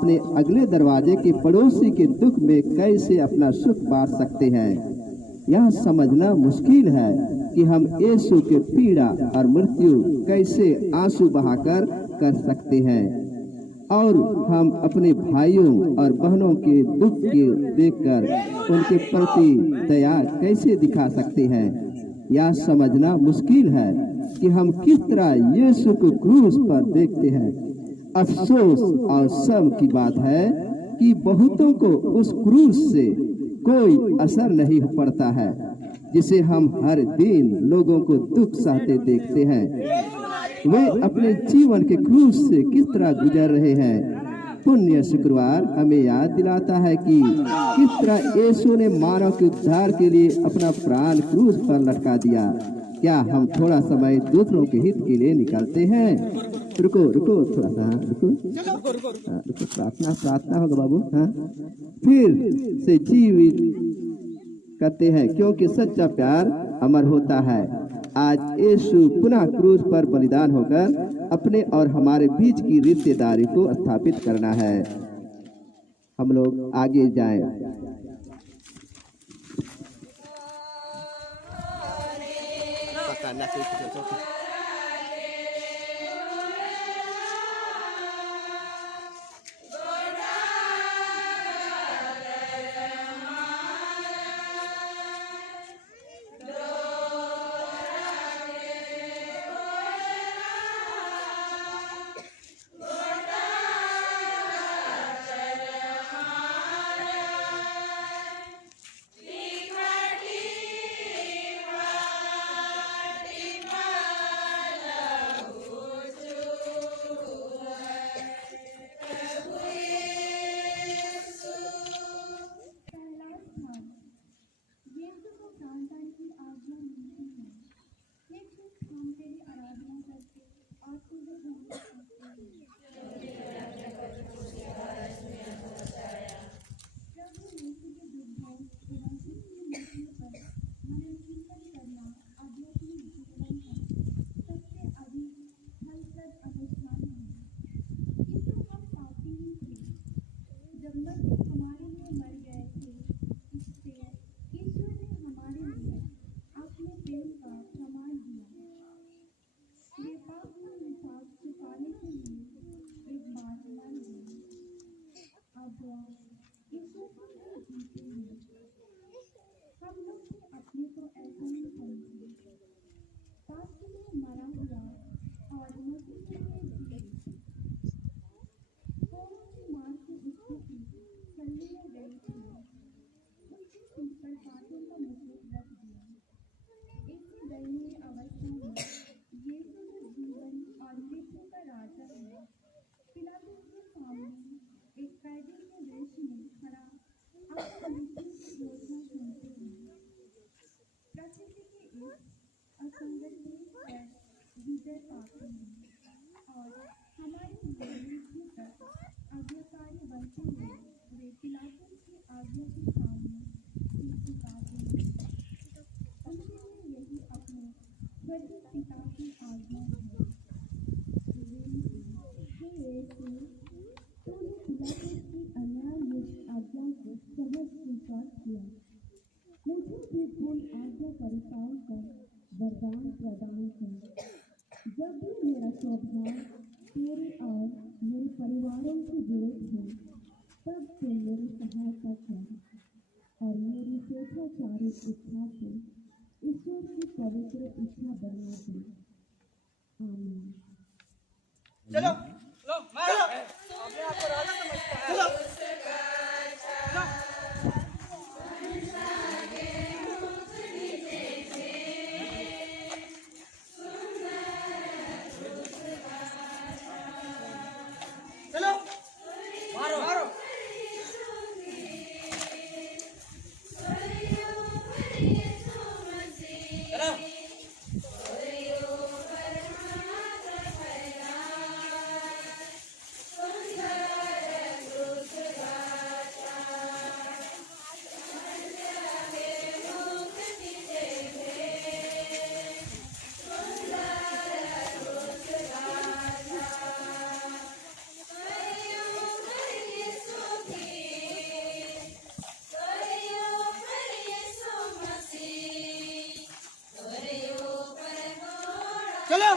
अपने अगले दरवाजे के पड़ोसी के दुख में कैसे अपना सुख बांट सकते हैं। यह समझना मुश्किल है कि हम यीशु के पीड़ा और मृत्यु कैसे आंसू बहाकर कर सकते हैं और हम अपने भाइयों और बहनों के दुख के देखकर उनके प्रति दया कैसे दिखा सकते हैं। यह समझना मुश्किल है कि हम किस तरह यीशु को क्रूस पर देखते हैं। अफसोस और शर्म की बात है कि बहुतों को उस क्रूस से कोई असर नहीं पड़ता है जिसे हम हर दिन लोगों को दुख सहते देखते हैं। वे अपने जीवन के क्रूस से किस तरह गुजर रहे हैं। पुण्य शुक्रवार हमें याद दिलाता है कि किस तरह यीशु ने मानव के उद्धार के लिए अपना प्राण क्रूस पर लटका दिया। क्या हम थोड़ा समय दूसरों के हित के लिए निकालते हैं? रुको थोड़ा सा, रुको, प्रार्थना होगा बाबू। हाँ, फिर से जीवित करते हैं क्योंकि सच्चा प्यार अमर होता है। आज यीशु पुनः क्रूस पर बलिदान होकर अपने और हमारे बीच की रिश्तेदारी को स्थापित करना है। हम लोग आगे जाएं। चलो लो मारो अपने आप को राजा समझता है। चलो चलो मारो मारो चलो चलो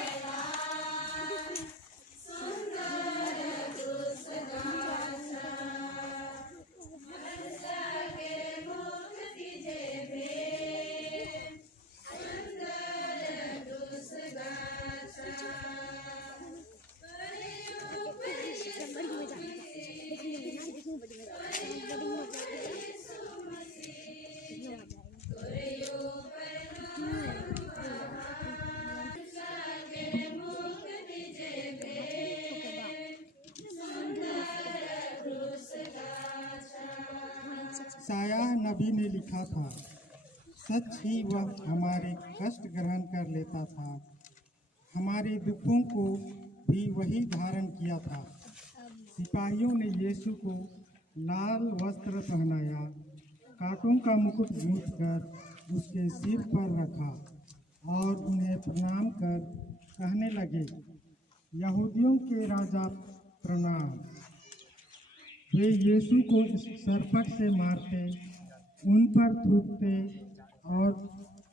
साया नबी ने लिखा था, सच ही वह हमारे कष्ट ग्रहण कर लेता था, हमारे दुखों को भी वही धारण किया था। सिपाहियों ने यीशु को लाल वस्त्र पहनाया, कांटों का मुकुट गूंथकर उसके सिर पर रखा और उन्हें प्रणाम कर कहने लगे, यहूदियों के राजा प्रणाम। वे यीशु को सरपट से मारते, उन पर थूकते और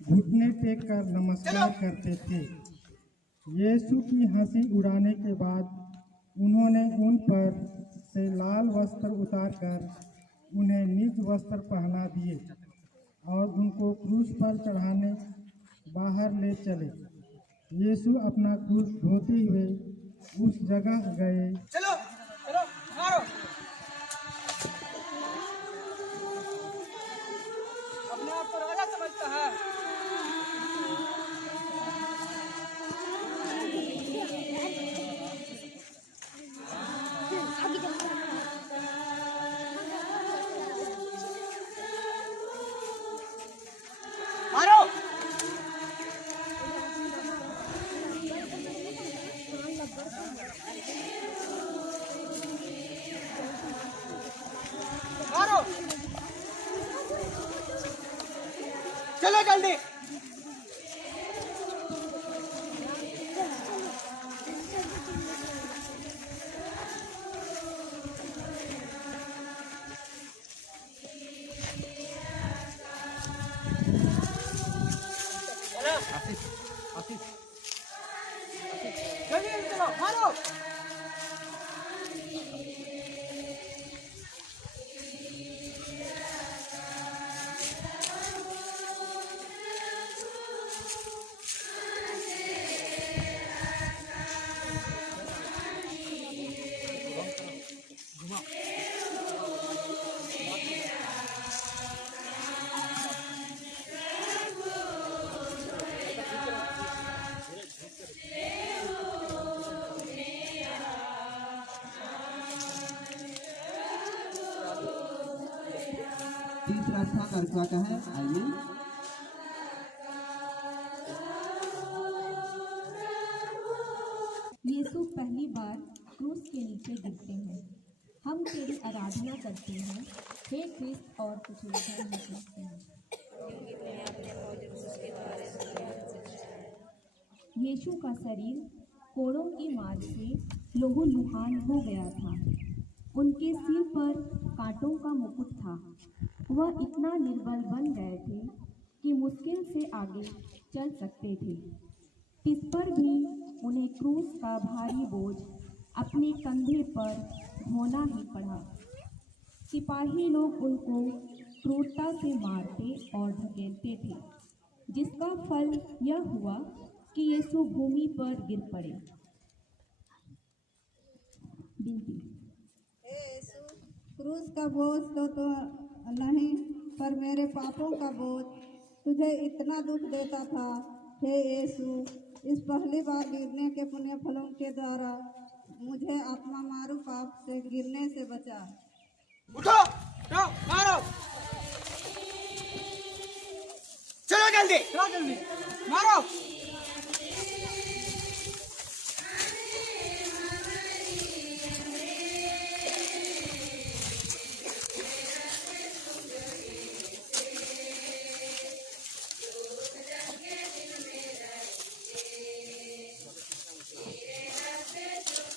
घुटने टेक कर नमस्कार करते थे। यीशु की हंसी उड़ाने के बाद उन्होंने उन पर से लाल वस्त्र उतारकर उन्हें निज वस्त्र पहना दिए और उनको क्रूस पर चढ़ाने बाहर ले चले। यीशु अपना क्रूस ढोते हुए उस जगह गए। चलो चलो मारो अपने आप को राजा समझता है मारो मारो चलो जल्दी जल्दी चलो मारो तीसरा स्थान अर्चना का है। आइए यीशु पहली बार क्रूस के नीचे गिरते हैं। हम तेरी आराधना करते हैं, हे क्रिस्त, और कुछ उधर में कहते हैं। यीशु का शरीर कोड़ों की मार से लहूलुहान हो गया था। उनके सिर पर कांटों का मुकुट था। वह इतना निर्बल बन गए थे कि मुश्किल से आगे चल सकते थे। इस पर भी उन्हें क्रूस का भारी बोझ अपने कंधे पर ढोना ही पड़ा। सिपाही लोग उनको क्रूरता से मारते और धकेलते थे, जिसका फल यह हुआ कि यीशु भूमि पर गिर पड़े। बिनती। हे यीशु, क्रूस का बोझ तो नहीं, पर मेरे पापों का बोझ तुझे इतना दुख देता था। हे यीशु, इस पहली बार गिरने के पुण्य फलों के द्वारा मुझे आत्मा मारू पाप से गिरने से बचा। उठो उठो मारो चलो जल्दी मारो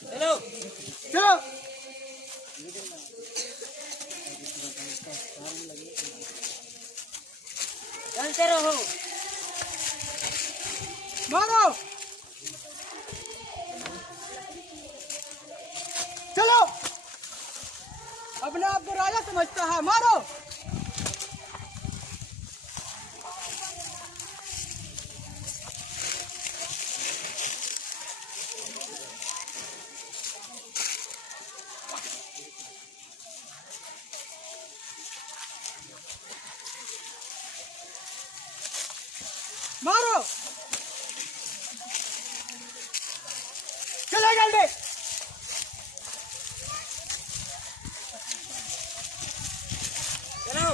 चलो चलो चलते रहो मारो आपको राजा समझता है, मारो। मारो, चले जल्दी। चलो,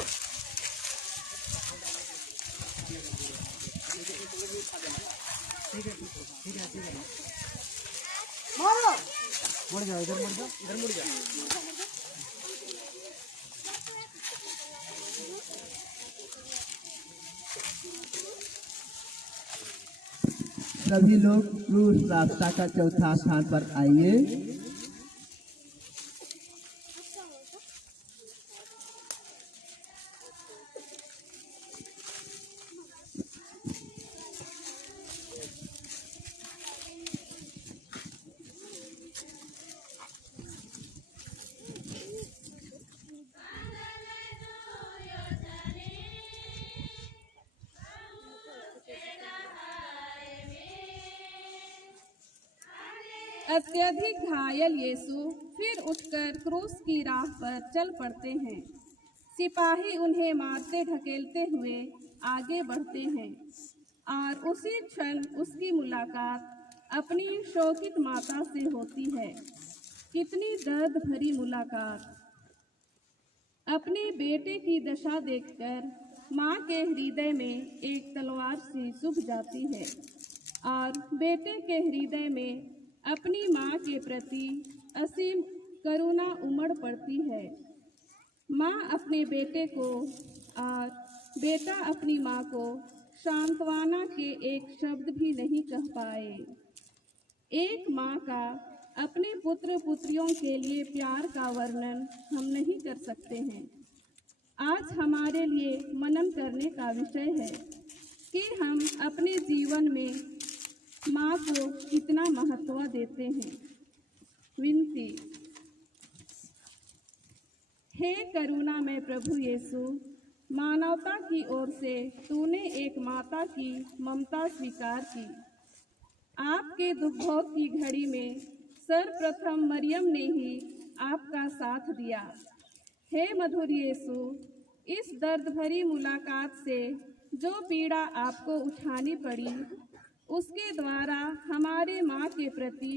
मारो। मुड़ जाओ, इधर मुड़ जाओ, इधर मुड़ जाओ। सभी लोग क्रूस रास्ता का चौथा स्थान पर आइए। अत्यधिक घायल यीशु फिर उठकर क्रूस की राह पर चल पड़ते हैं। सिपाही उन्हें मारते ढकेलते हुए आगे बढ़ते हैं और उसी क्षण उसकी मुलाकात अपनी शोकित माता से होती है। कितनी दर्द भरी मुलाकात! अपने बेटे की दशा देखकर माँ के हृदय में एक तलवार सी चुभ जाती है और बेटे के हृदय में अपनी माँ के प्रति असीम करुणा उमड़ पड़ती है। माँ अपने बेटे को और बेटा अपनी माँ को सांत्वना के एक शब्द भी नहीं कह पाए। एक माँ का अपने पुत्र पुत्रियों के लिए प्यार का वर्णन हम नहीं कर सकते हैं। आज हमारे लिए मनन करने का विषय है कि हम अपने जीवन में माँ को कितना महत्व देते हैं। विनती। हे करुणा में प्रभु यीशु, मानवता की ओर से तूने एक माता की ममता स्वीकार की। आपके दुखभोग की घड़ी में सर्वप्रथम मरियम ने ही आपका साथ दिया। हे मधुर यीशु, इस दर्द भरी मुलाकात से जो पीड़ा आपको उठानी पड़ी, उसके द्वारा हमारे माँ के प्रति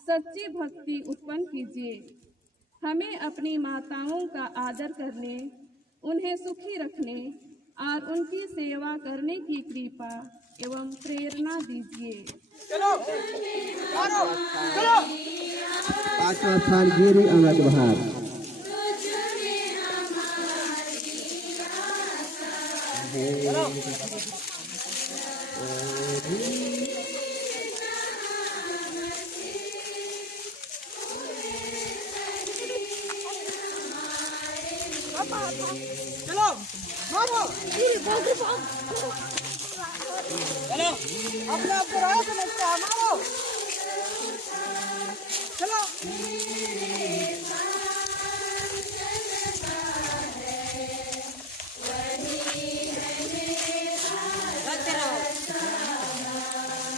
सच्ची भक्ति उत्पन्न कीजिए। हमें अपनी माताओं का आदर करने, उन्हें सुखी रखने और उनकी सेवा करने की कृपा एवं प्रेरणा दीजिए। चलो, मारो, चलो। पांचवा स्थान गिरी अंगद बहार। चलो, मारो। चलो, अपने आप को राजा समझता है, मारो। चलो,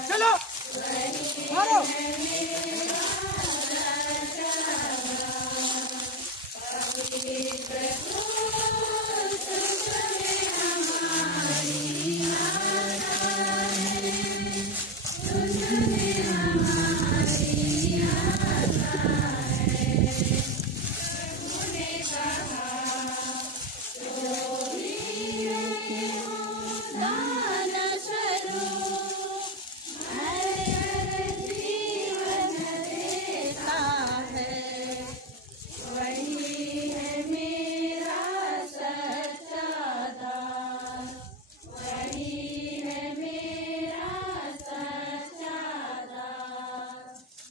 चलो, मारो।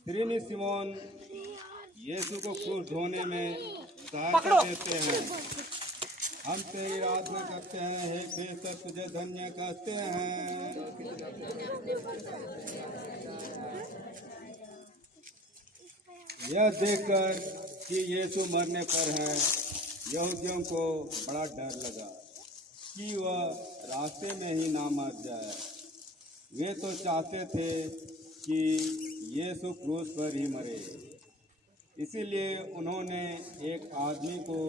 त्रिनी सिमोन यीशु को क्रूस ढोने में सहायता देते हैं। हम तेरी आराधना करते हैं, हे क्रिस्त, तुझे धन्य कहते हैं। यह देखकर कि यीशु मरने पर है, यहूदियों को बड़ा डर लगा कि वह रास्ते में ही ना मर जाए। वे तो चाहते थे कि यीशु क्रूस पर ही मरे। इसीलिए उन्होंने एक आदमी को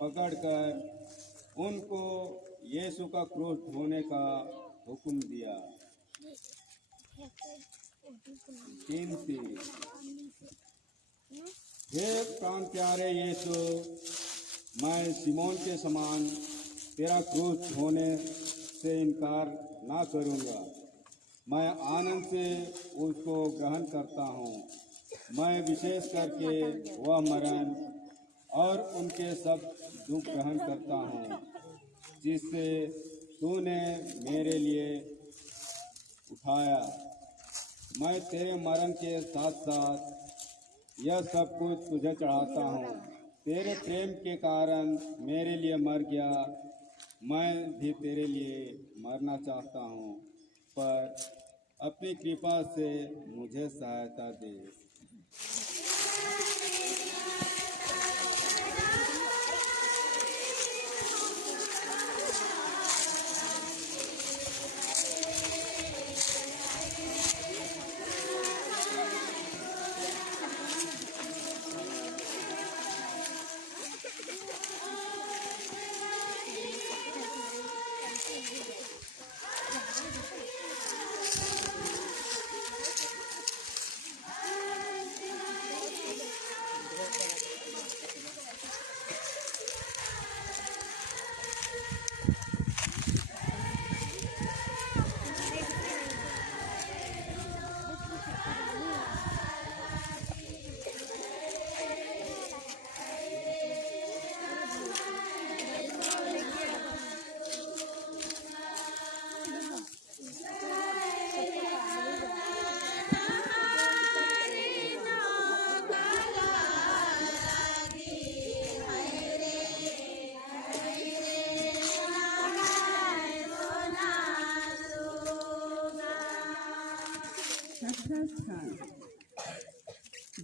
पकड़कर उनको यीशु का क्रूस ढोने का हुक्म दिया। 3 हे प्राण प्यारे यीशु, मैं सिमोन के समान तेरा क्रूस ढोने से इनकार ना करूँगा। मैं आनंद से उसको ग्रहण करता हूँ। मैं विशेष करके वह मरण और उनके सब दुख ग्रहण करता हूँ जिससे तूने मेरे लिए उठाया। मैं तेरे मरण के साथ साथ यह सब कुछ तुझे चढ़ाता हूँ। तेरे प्रेम के कारण मेरे लिए मर गया। मैं भी तेरे लिए मरना चाहता हूँ, पर अपनी कृपा से मुझे सहायता दे।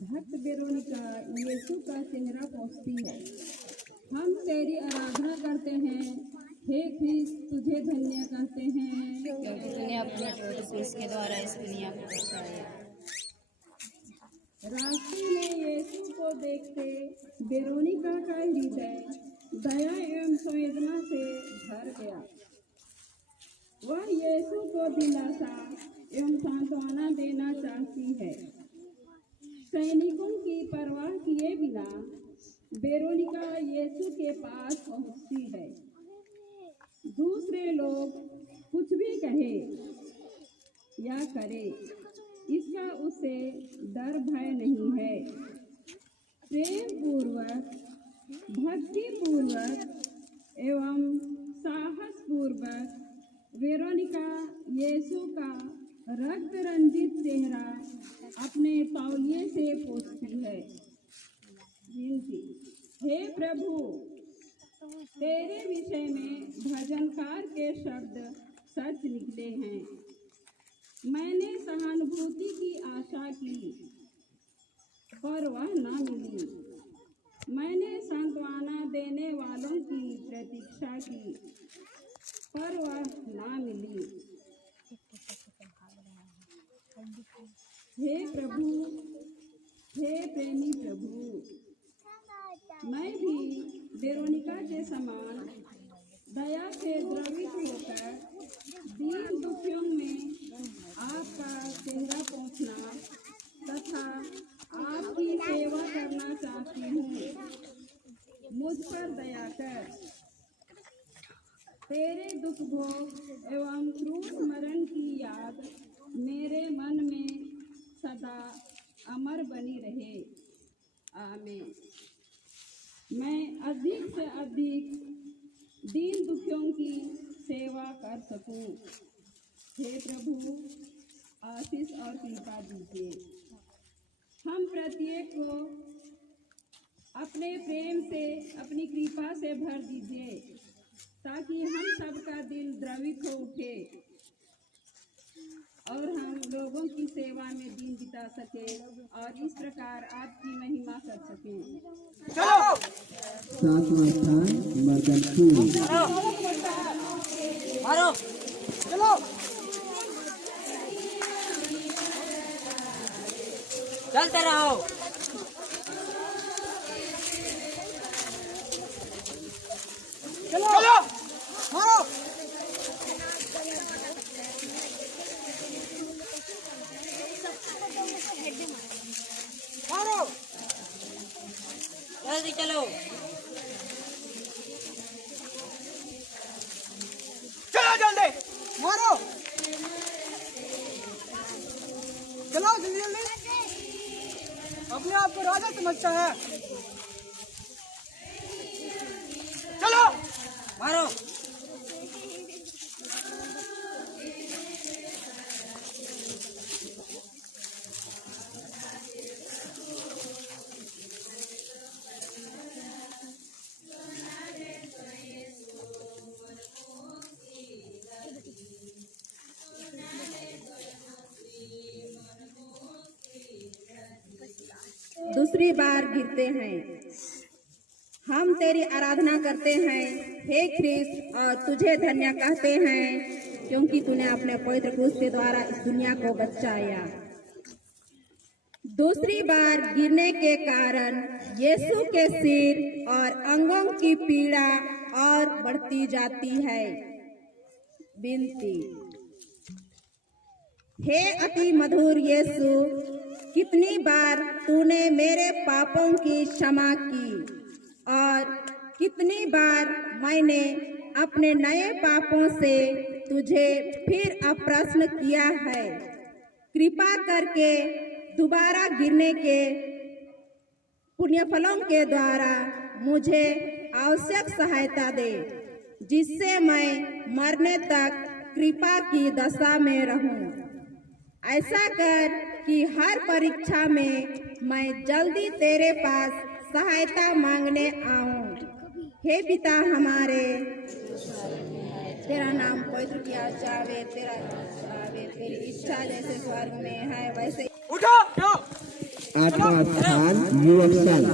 भक्त वेरोनिका यीशु का चेहरा पोंछती है। हम तेरी आराधना करते हैं, हे ख्रिस्त, तुझे धन्य कहते हैं क्योंकि तूने अपने क्रूस के द्वारा इस दुनिया को बचाया। रास्ते में यीशु को देखते वेरोनिका का हृदय दया एवं संवेदना से भर गया। वह यीशु को दिलासा एवं सांत्वना देना चाहती है। सैनिकों की परवाह किए बिना वेरोनिका यीशु के पास पहुंचती है। दूसरे लोग कुछ भी कहे या करे, इसका उसे डर भय नहीं है। प्रेम पूर्वक, भक्ति पूर्वक एवं साहस पूर्वक वेरोनिका यीशु का रक्त रंजित चेहरा अपने तौलिए से पोंछती है। विनती, हे प्रभु, तेरे विषय में भजनकार के शब्द सच निकले हैं। मैंने सहानुभूति की आशा की, पर वह न मिली। मैंने सांत्वना देने वालों की प्रतीक्षा की, पर वह न मिली। हे प्रभु, हे प्रेमी प्रभु, मैं भी वेरोनिका के समान दया से द्रवित होकर दीन दुखियों में आपका चेहरा पोंछना तथा आपकी सेवा करना चाहती हूँ। मुझ पर दया कर। तेरे दुख भोग एवं क्रूस मरण की याद मेरे मन में सदा अमर बनी रहे। आमीन। मैं अधिक से अधिक दीन दुखियों की सेवा कर सकूं। हे प्रभु, आशीष और कृपा दीजिए। हम प्रत्येक को अपने प्रेम से, अपनी कृपा से भर दीजिए, ताकि हम सबका दिल द्रवित हो उठे और हम लोगों की सेवा में दिन बिता सके और इस प्रकार आपकी महिमा कर सकें। सातवां स्थान मर्दनपुर। मारो चलो चलते रहो। चलो चलो मारो मारो जल्दी चलो चलो जल्दी मारो चलो जल्दी जल्दी अपने आप को राजा समझता है। चलो मारो दूसरी बार गिरते हैं। हम तेरी आराधना करते हैं हे ख्रिस्त, और तुझे धन्य कहते हैं क्योंकि तूने अपने पवित्र क्रूस के द्वारा इस दुनिया को बचाया। दूसरी बार गिरने के कारण यीशु के सिर और अंगों की पीड़ा और बढ़ती जाती है। विनती, हे अति मधुर यीशु, कितनी बार तूने मेरे पापों की क्षमा की और कितनी बार मैंने अपने नए पापों से तुझे फिर अप्रश्न किया है। कृपा करके दोबारा गिरने के पुण्यफलों के द्वारा मुझे आवश्यक सहायता दे, जिससे मैं मरने तक कृपा की दशा में रहूं। ऐसा कर कि हर परीक्षा में मैं जल्दी तेरे पास सहायता मांगने आऊं। हे पिता हमारे, तेरा नाम पवित्र किया जावे, तेरा आवे, तेरी इच्छा जैसे स्वर्ग में है वैसे। उठो आठवां स्थान युवक संघ।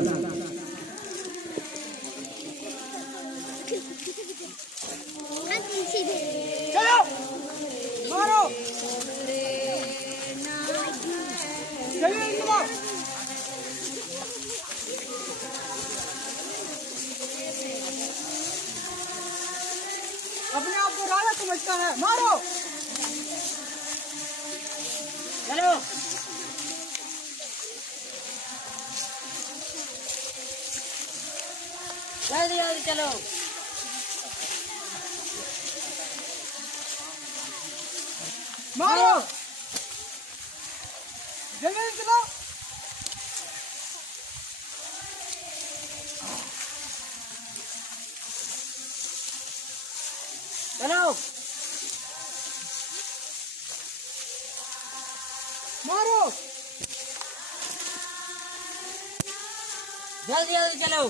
चलो मारो चलिए इनको अपने आप को राजा समझता है। मारो चलो जल्दी जल्दी चलो मारो जल्दी चलो चलो मारो जल्दी जल्दी चलो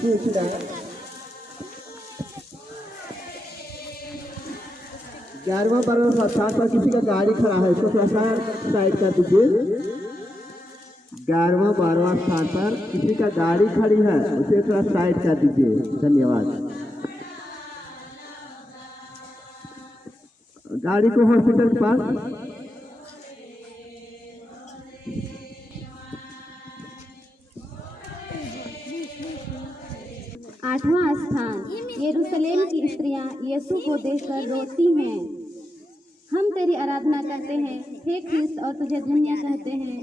सूचना 11वां 12वां 7 पर किसी का गाड़ी खड़ा है, इसको थोड़ा सा साइड कर दीजिए। 11वां 12वां 7 पर किसी का गाड़ी खड़ी है, उसे थोड़ा साइड कर दीजिए। धन्यवाद। गाड़ी को हॉस्पिटल के पास आठवां स्थान यरूशलेम की स्त्रियां यीशु को देखकर रोती हैं। हम तेरी आराधना करते हैं हे ख्रिस्त, और तुझे धन्य कहते हैं।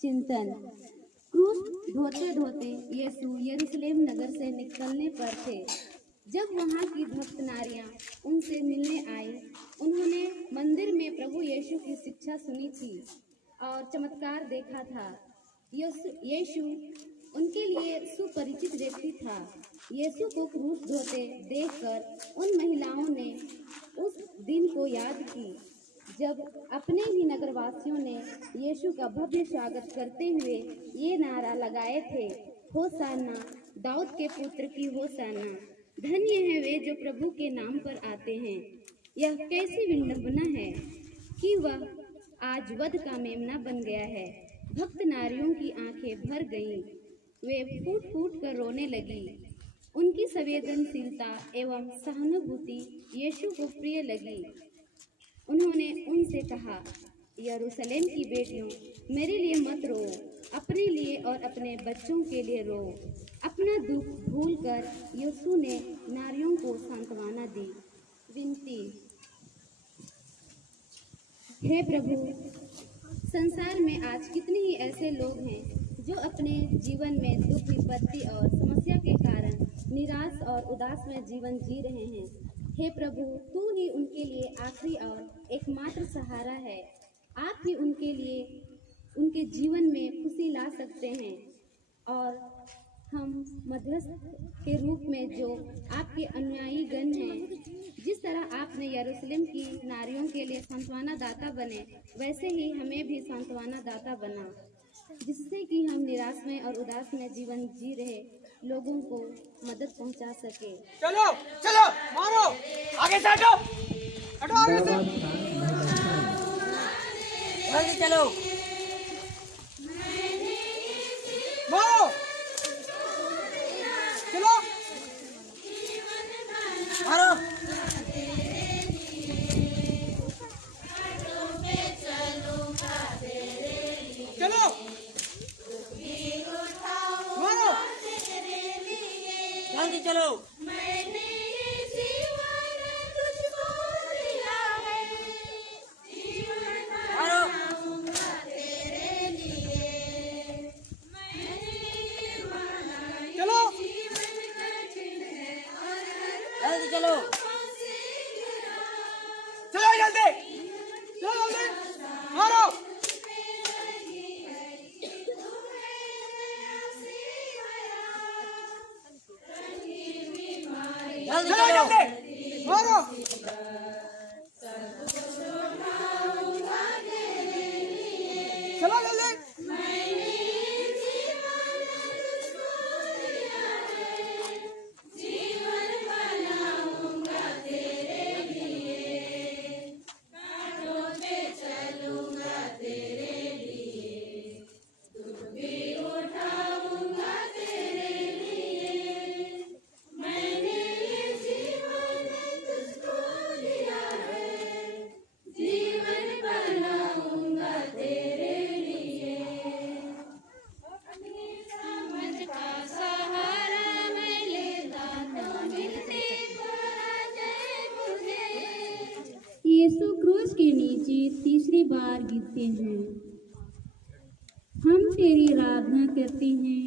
चिंतन, क्रूस ढोते ढोते यीशु यरूशलेम नगर से निकलने पर थे। जब वहां की भक्त नारियां उनसे मिलने आई, उन्होंने मंदिर में प्रभु यीशु की शिक्षा सुनी थी और चमत्कार देखा था। यीशु उनके लिए सुपरिचित व्यक्ति था। यीशु को क्रूस ढोते देखकर उन महिलाओं ने उस दिन को याद की जब अपने ही नगरवासियों ने यीशु का भव्य स्वागत करते हुए ये नारा लगाए थे, होशाना, दाऊद के पुत्र की होशाना। धन्य है वे जो प्रभु के नाम पर आते हैं। यह कैसी विडंबना है कि वह आज वध का मेमना बन गया है। भक्त नारियों की आंखें भर गईं, वे फूट फूट कर रोने लगी। उनकी संवेदनशीलता एवं सहानुभूति यीशु को प्रिय लगी। उन्होंने उनसे कहा, यरूशलेम की बेटियों, मेरे लिए मत रो, अपने लिए और अपने बच्चों के लिए रो। अपना दुख भूलकर यीशु ने नारियों को सांत्वना दी। विनती। हे प्रभु, संसार में आज कितने ही ऐसे लोग हैं जो अपने जीवन में दुख, विपत्ति और समस्या के कारण निराश और उदास में जीवन जी रहे हैं। हे प्रभु, तू ही उनके लिए आखिरी और एकमात्र सहारा है। आप ही उनके लिए उनके जीवन में खुशी ला सकते हैं और हम मध्यस्थ के रूप में जो आपके अनुयायी गण हैं, जिस तरह आपने यरूशलेम की नारियों के लिए सांत्वना दाता बने, वैसे ही हमें भी सांत्वना दाता बना, जिससे कि हम निराश में और उदास में जीवन जी रहे लोगों को मदद पहुंचा सके। चलो चलो, मारो, आगे से हटो, हटो आगे से, जल्दी चलो, मारो, चलो, मारो, चलो, मारो, जल्दी चलो, चलो, चलो जल्दी, चलो जल्दी, मारो, चलो जल्दी, मारो, चलो जल्दी, यीशु क्रूस के नीचे तीसरी बार गिरते हैं। हम तेरी आराधना करते हैं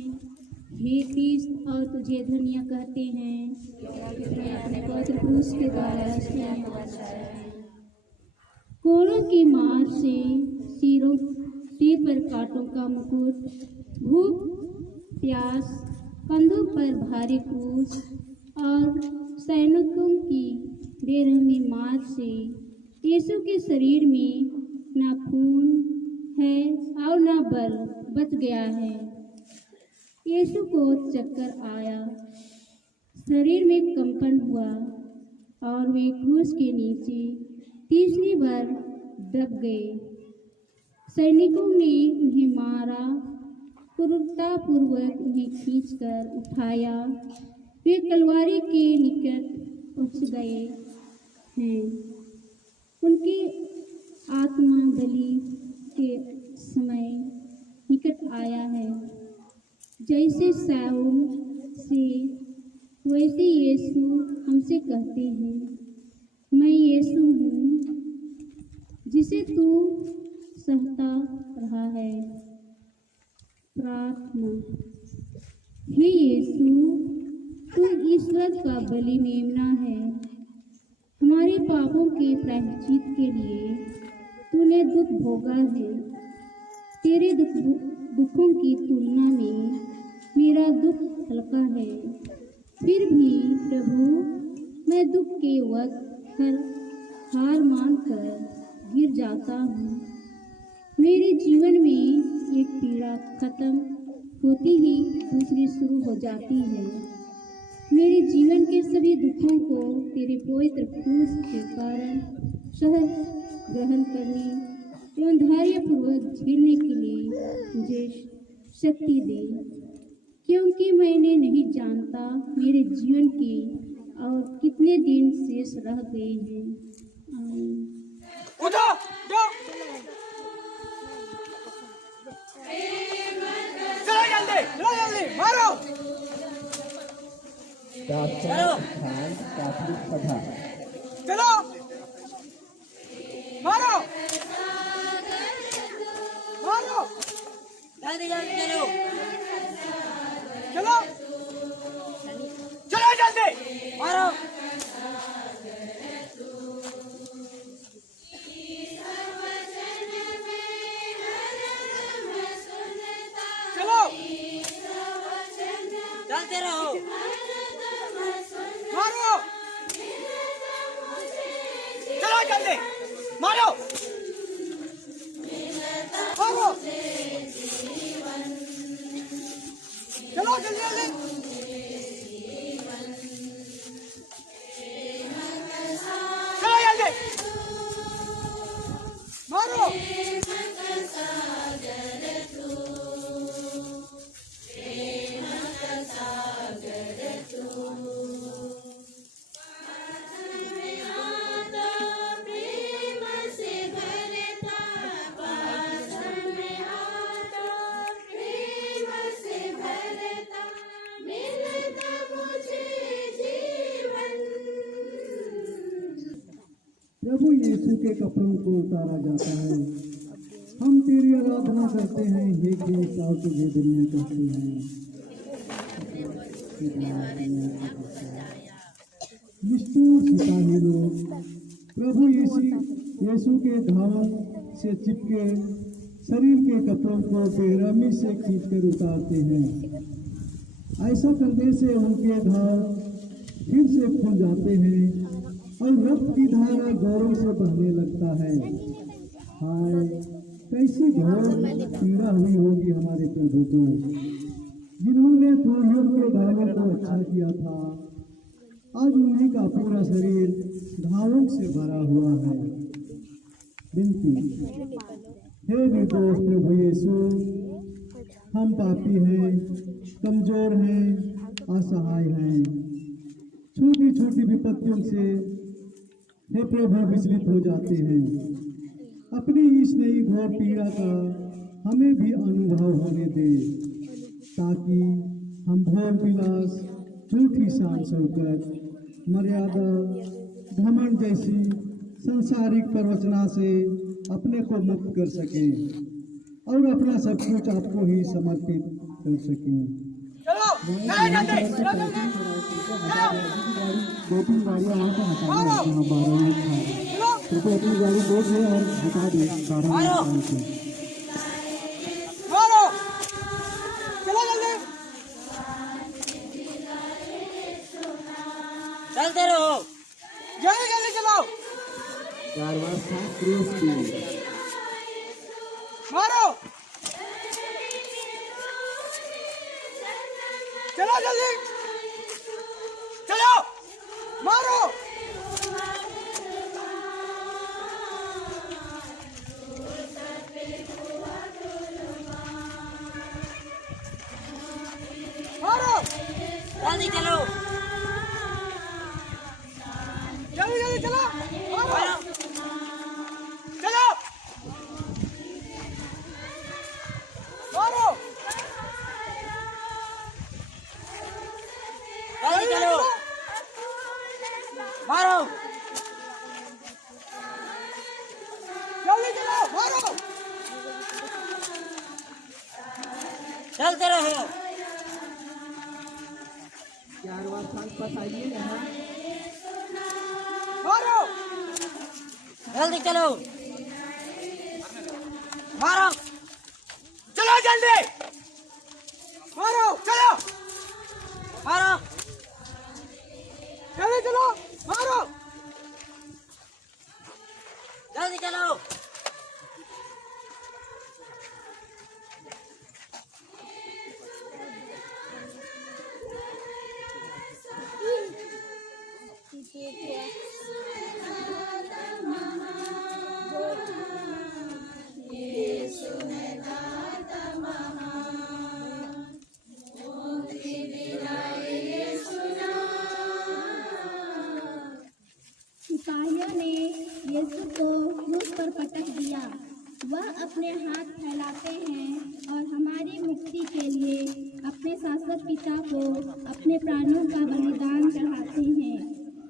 हे कृष्ण और तुझे धन्य कहते हैं, अपने पवित्र क्रूस के द्वारा कोड़ों की मार से सिर पर कांटों का मुकुट, भूख प्यास, कंधों पर भारी क्रूस और सैनिकों की बेरहमी मार से यीशु के शरीर में ना खून है और ना बल बच गया है। यीशु को चक्कर आया, शरीर में कंपन हुआ और वे क्रूस के नीचे तीसरी बार दब गए। सैनिकों ने उन्हें मारा, क्रूरतापूर्वक उन्हें खींचकर उठाया। वे कलवारी के निकट पहुंच गए हैं। उनकी आत्मा बलि के समय निकट आया है। जैसे शाऊल से वैसे यीशु हमसे कहते हैं, मैं यीशु हूँ जिसे तू सहता रहा है। प्रार्थना। हे यीशु, तू ईश्वर का बलि मेमना है। हमारे पापों के प्रायश्चित के लिए तूने दुख भोगा है। तेरे दुखों की तुलना में मेरा दुख हल्का है। फिर भी प्रभु, मैं दुख के वक्त हार मानकर गिर जाता हूँ। मेरे जीवन में एक पीड़ा खत्म होती ही दूसरी शुरू हो जाती है। मेरे जीवन के सभी दुखों को तेरे पवित्र क्रूस के कारण सहज ग्रहण करने एवं धैर्यपूर्वक झेलने के लिए मुझे शक्ति दे, क्योंकि मैंने नहीं जानता मेरे जीवन के और कितने दिन शेष रह गए हैं। उठो, जाओ। चलो जल्दी, मारो। कैथोलिक सभा चलो, मारो। जल्दी चलो। चलो जल्दी, मारो। चलो, चलते रहो, मारो। चलो जल्दी, मारो। चलो जल्दी, चलो जल्दी, मारो। प्रभु यीशु के कपड़ों को उतारा जाता है। हम तेरी आराधना करते हैं, हे ख्रीस्त, और तुझे दुनिया कहते हैं। निष्ठुर सिपाही लोग प्रभु यीशु के घावों से चिपके शरीर के कपड़ों को बेरहमी से खींचकर उतारते हैं। ऐसा करने से उनके घाव फिर से खुल जाते हैं और रक्त की धारा गौरव से बहने लगता है। हाय, कैसी घोर पीड़ा हुई होगी हमारे प्रभु को, जिन्होंने पूर्णियों के घावों को अच्छा किया था। आज उन्हीं का पूरा शरीर घावों से भरा हुआ है। विनती, हे निर्दोष प्रभु यीशु, हम पापी हैं, कमजोर हैं, असहाय हैं। छोटी छोटी विपत्तियों से हे प्रभु विचलित हो जाते हैं। अपनी इस नई घोर पीड़ा का हमें भी अनुभव होने दे, ताकि हम भोग विलास, झूठी शान शौकत, मर्यादा, घमंड जैसी संसारिक प्रवचना से अपने को मुक्त कर सकें और अपना सब कुछ आपको ही समर्पित कर सकें। दो तीन गाड़ियाँ वहाँ से हटा देते हैं, 12 तो अपनी गाड़ी रोक ले और हटा दे 12 से। चलते रहो, जल्दी जल्दी चलाओ। 4वां स्थान क्रूस की मारो। चलो जल्दी, चलो, मारो। मारो, जल्दी चलो, जल्दी जल्दी चलो, मारो। चलो, मारो। जल्दी चलो, मारो। जल्दी चलो, मारो। चलते रहो। 4वां स्थान पर आइए यहाँ। मारो, जल्दी चलो, मारो। चलो जल्दी, मारो, चलो। सिपाहियों ने यीशु को क्रूस पर पटक दिया। वह अपने हाथ फैलाते हैं और हमारी मुक्ति के लिए अपने शाश्वत पिता को अपने प्राणों का बलिदान चढ़ाते हैं।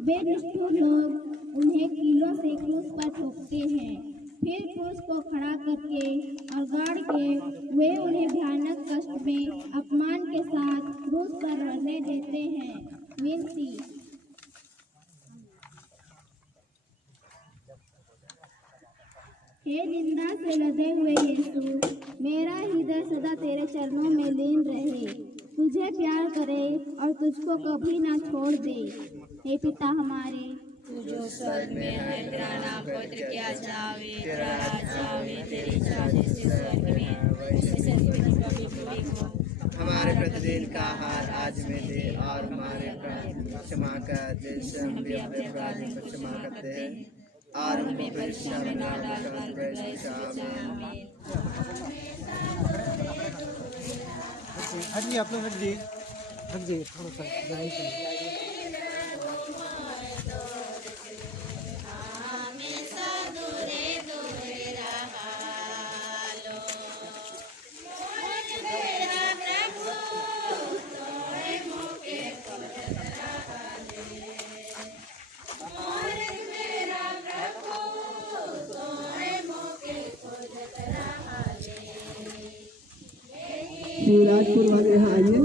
वे निष्ठुर लोग उन्हें कीलों से क्रूस पर ठोकते हैं, फिर क्रूस को खड़ा करके और गाड़ के वे उन्हें भयानक कष्ट में अपमान के साथ क्रूस पर रहने देते हैं। विनती। हे निंदा से लदे हुए यीशु, मेरा हृदय सदा तेरे चरणों में लीन रहे, तुझे प्यार करे और तुझको कभी ना छोड़ दे। हे पिता हमारे, तू जो स्वर्ग में है, तेरा नाम पवित्र किया जावे, तेरा राज्य आवे, तेरी इच्छा जैसे स्वर्ग में उसी से पृथ्वी पर भी पूरी हो। हमारे प्रतिदिन का आहार आज में दे और हमारे अपराध क्षमा कर जैसे हम भी अपने अपराधी को क्षमा करते हैं, और हमें परीक्षा में ना डालकर प्रवेश आमीन। हटिए आप लोग, हटिए थोड़ा सा जमीन से। शिवराजपुर वाले यहाँ आइए।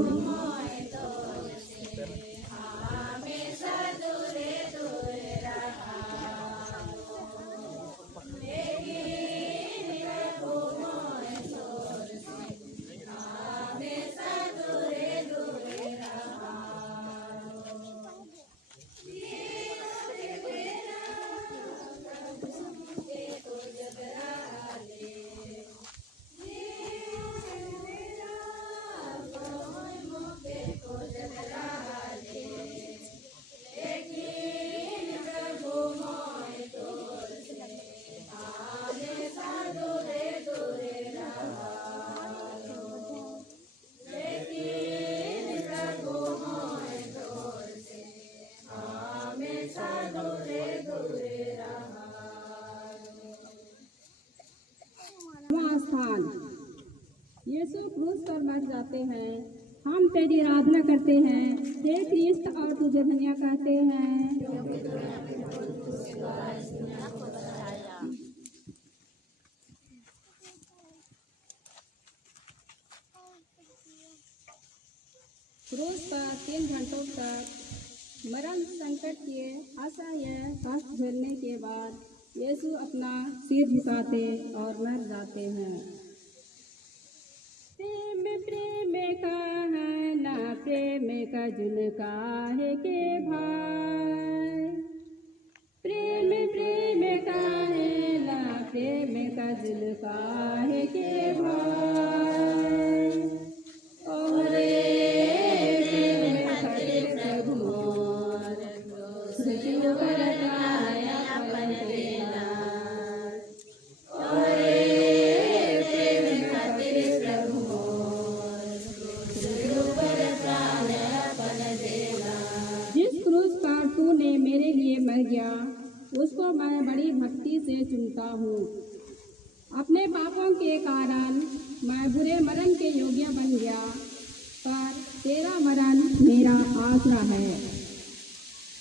यीशु क्रूस पर मर जाते हैं, हम तेरी आराधना करते हैं, हे क्रिस्त, और तुझे धन्य कहते हैं। क्रूस पर 3 घंटों तक मरण संकट के असह्य कष्ट झेलने के बाद यीशु अपना सिर झुकाते और मर जाते हैं। प्रेम प्रेम का है ना, प्रेम का जुनका है के भाई, प्रेम प्रेम का है ना, प्रेम का जुनका है के भाई। ओरे प्रेम खातिर प्रभु मोर, सृष्टि बरताया अपन देना। ओरे प्रेम खातिर प्रभु मोर, सृष्टि बरताया अपन देना। जिस क्रूस पर तूने मेरे लिए मर गया, उसको मैं बड़ी भक्ति से चुनता हूँ। अपने पापों के कारण मैं बुरे मरण के योग्य बन गया, पर तेरा मरण मेरा आसरा है।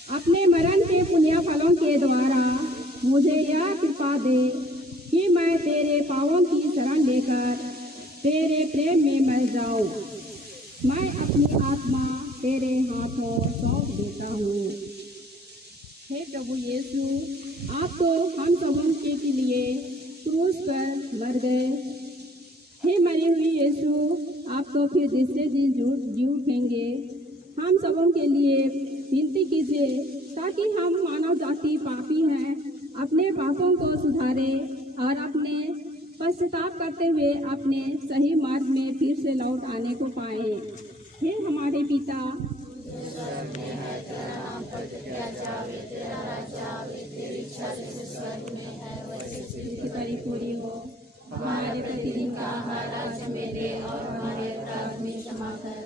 अपने मरण के पुण्य फलों के द्वारा मुझे यह कृपा दे कि मैं तेरे पावों की शरण लेकर तेरे प्रेम में मर जाऊं। मैं अपनी आत्मा तेरे हाथों सौंप देता हूँ। हे प्रभु यीशु, आप तो हम सबों के लिए क्रूस पर मर गए। हे मरे हुए यीशु, आप तो फिर जिससे जी उठेंगे। हम सबों के लिए विनती कीजिए ताकि हम मानव जाति पापी हैं अपने पापों को सुधारे और अपने पश्चाताप करते हुए अपने सही मार्ग में फिर से लौट आने को पाए। हे हमारे पिता, की परिपूरी हो। हमारे प्रतिदिन का आहार आज हमें दे और हमारे अपराध में क्षमा कर,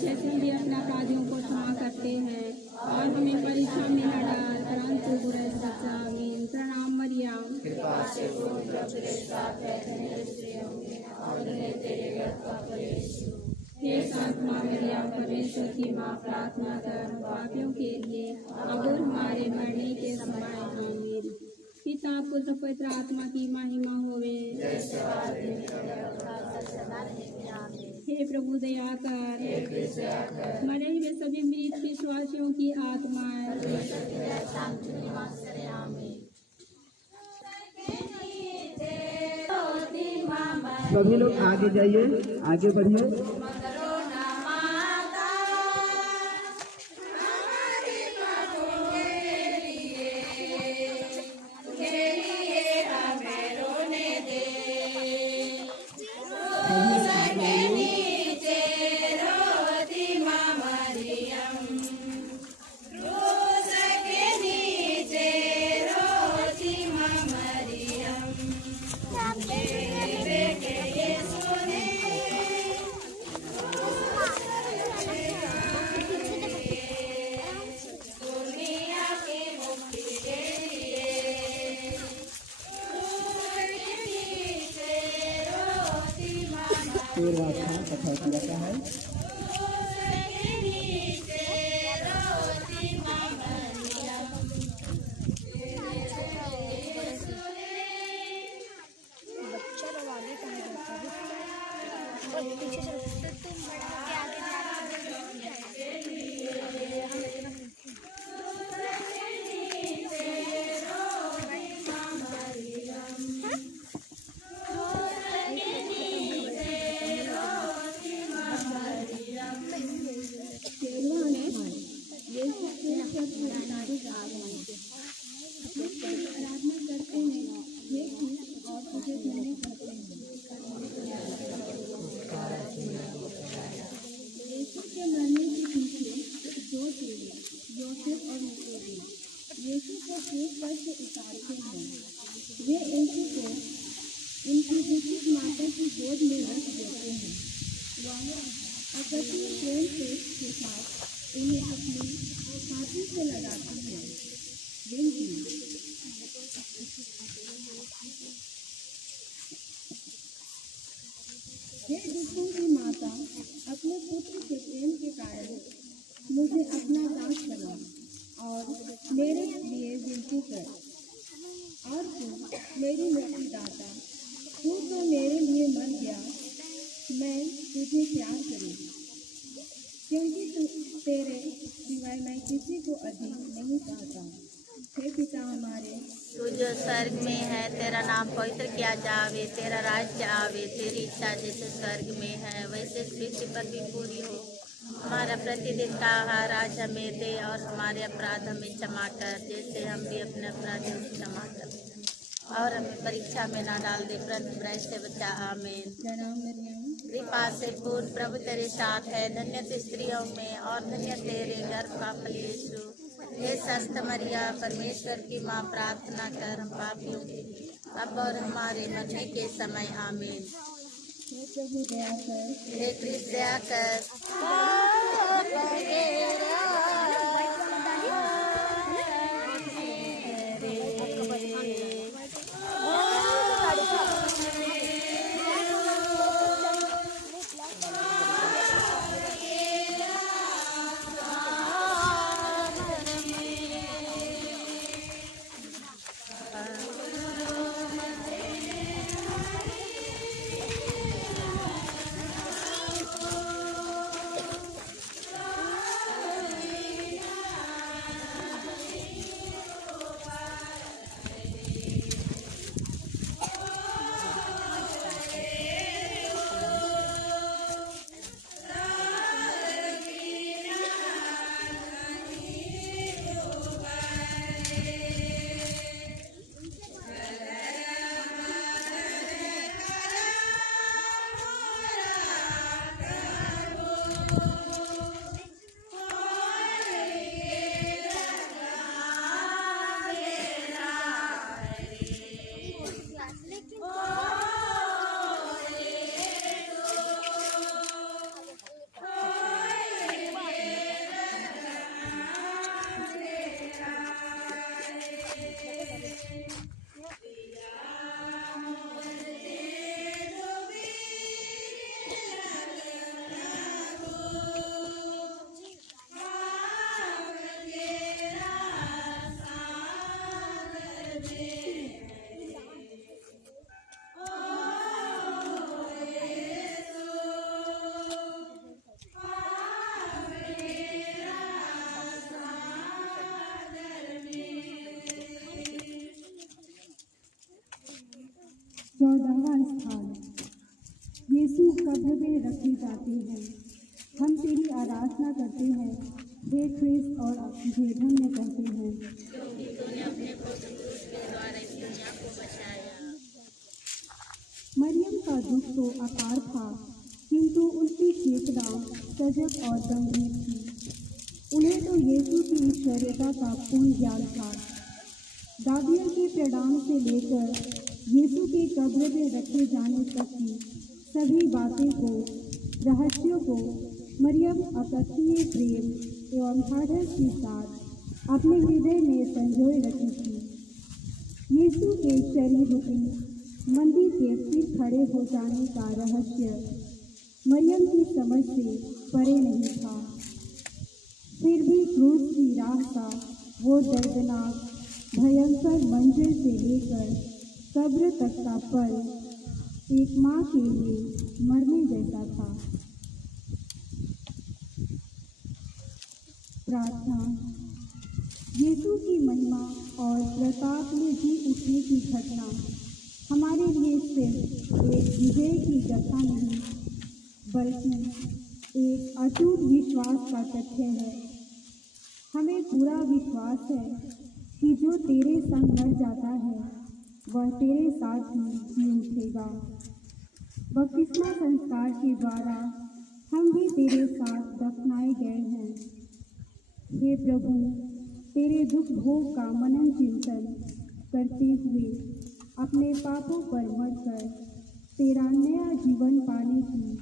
जैसे हम भी अपने अपराधियों को क्षमा करते हैं, और हमें परीक्षा में न डाल परंतु बुरे से बचा। आमीन। प्रणाम मरियम, कृपा से पूर्ण प्रभु तेरे साथ है, धन्य स्त्रियों में और धन्य तेरे गर्भ का फल यीशु। हे संत माँ मरियम, परमेश्वर की माँ, प्रार्थना कर पापियों के लिए अब और हमारे मरने के समय। आमीन। पिता पुत्र पवित्र आत्मा की महिमा होवे। हे प्रभु दया कर, मरे हुए सभी मृत विश्वासियों की आत्माएं सभी लोग आगे जाइए, आगे बढ़िए। कथा किया जाता है। मुझे अपना दास बना और मेरे लिए विनती कर, और तू मेरी मुक्तिदाता, तू तो मेरे लिए मर गया, मैं तुझे प्यार करूँगी, क्योंकि तू तेरे सिवाय मैं किसी को अधीन नहीं चाहता। हे पिता हमारे, तू जो स्वर्ग में है, तेरा नाम पवित्र किया जावे, तेरा राज्य आवे, तेरी इच्छा जैसे स्वर्ग में है वैसे पृथ्वी पर भी पूरी हो। हमारा प्रतिदिन का आहार आज हमें दे, और हमारे अपराध हमें क्षमा कर, जैसे हम भी अपने अपराधियों को क्षमा करते हैं, और हमें परीक्षा में ना डाल दे, परंतु बुराई से बचा। आमीन। कृपा से पूर्ण प्रभु तेरे साथ है, धन्य तू स्त्रियों में और धन्य तेरे गर्भ का फल यीशु। हे संत मरिया, परमेश्वर की माँ, प्रार्थना कर हम पापियों के लिए अब और हमारे मरने के समय। आमीन। हे प्रभु दया कर, हे कृष्ण दया कर। 14वां स्थान। यीशु कब्र में रखे जाते हैं। हम तेरी आराधना करते हैं, हे ख्रिस्त, और तुझे धन्य कहते हैं। क्योंकि तूने अपने पुत्र क्रूस के द्वारा इस दुनिया को बचाया। मरियम का दुख तो अपार था, किंतु उनकी चेतना सजग और गंभीर थी। उन्हें तो यीशु की ईश्वरीयता का पूर्ण ज्ञान था। गाब्रियल के प्रणाम से लेकर यीशु के कब्र में रखे जाने तक की सभी बातें को, रहस्यों को मरियम अकथनीय प्रेम एवं ढाढ़स के साथ अपने हृदय में संजोए रखी थी। यीशु के शरीर रूपी मंदिर के फिर खड़े हो जाने का रहस्य मरियम की समझ से परे नहीं था। फिर भी क्रूस की राह का वो दर्दनाक भयंकर मंजर से लेकर कब्र तक का पल एक माँ के लिए मरने जैसा था। प्रार्थना। यीशु की महिमा और प्रताप में जी उठने की घटना हमारे लिए सिर्फ एक विजय की गाथा नहीं, बल्कि एक अटूट विश्वास का तथ्य है। हमें पूरा विश्वास है कि जो तेरे संग मर जाता है वह तेरे साथ ही जी उठेगा। बपतिस्मा संस्कार के द्वारा हम भी तेरे साथ दफनाए गए हैं। हे प्रभु, तेरे दुख भोग का मनन चिंतन करते हुए अपने पापों पर मरकर तेरा नया जीवन पाने की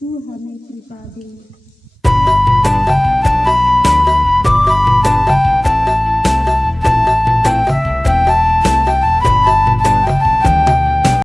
तू हमें कृपा दे।